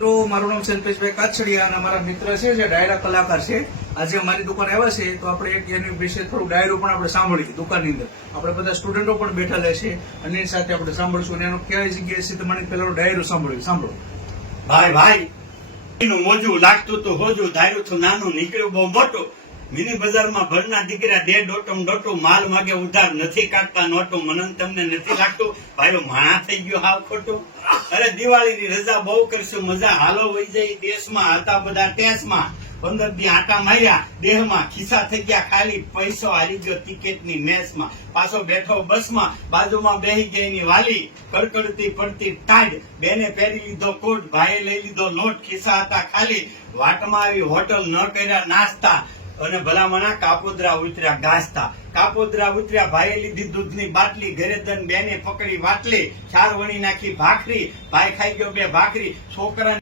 મારું નામ શિલ્પેશભાઈ કાછડિયા અને અમારા મિત્ર છે જે ડાયરા કલાકાર છે. આજે અમારી દુકાન આવ્યા છે તો આપણે એક એની વિશે થોડું ડાયરો પણ આપણે સાંભળીએ. દુકાનની અંદર આપણે બધા સ્ટુડન્ટો પણ બેઠેલા છે અને એની સાથે આપણે સાંભળશું અને એનો કઈ જગ્યાએ છે તમારે પેલો ડાયરો સાંભળો. ભાઈ એનું મોજું લાગતું તો હોજું, ધાર્યું તો નાનું નીકળ્યું બહુ મોટું. મિની બજારમાં ભરના દીકરા દે ડોટું માલ માગે ઉધાર નથી કાઢતા નોટું. મને તમને નથી લાગતું ભાઈઓ માણા થઈ ગયો હાવ ખોટું? અરે દિવાળીની રજા બહુ કરશું મજા, હાલો વહી જાય દેશમાં, હતા બધા ટેસમાં. 15 દી આટા માર્યા દેહમાં, ખિસ્સા થઈ ગયા ખાલી, પૈસો હારી ગયો ટિકિટની મેસમાં. પાછો બેઠો બસમાં, બાજુમાં બેહી ગઈ એની વાલી, કડકડતી પડતી ટાઢ. બેને પહેરી લીધો કોટ, ભાઈએ લઈ લીધો નોટ, ખિસ્સા હતા ખાલી. વાટમાં આવી હોટલ ન કર્યા નાસ્તા, અને ભલામણા કાપોદરા ઉતર્યા ગાસ્તા. કાપોદરા ઉતર્યા, ભાઈએ લીધી દૂધની બાટલી, ઘરે દન બેને પકડી વાટલી. 4 વણી નાખી ભાખરી, ભાઈ ખાઈ ગયો 2 ભાખરી. છોકરા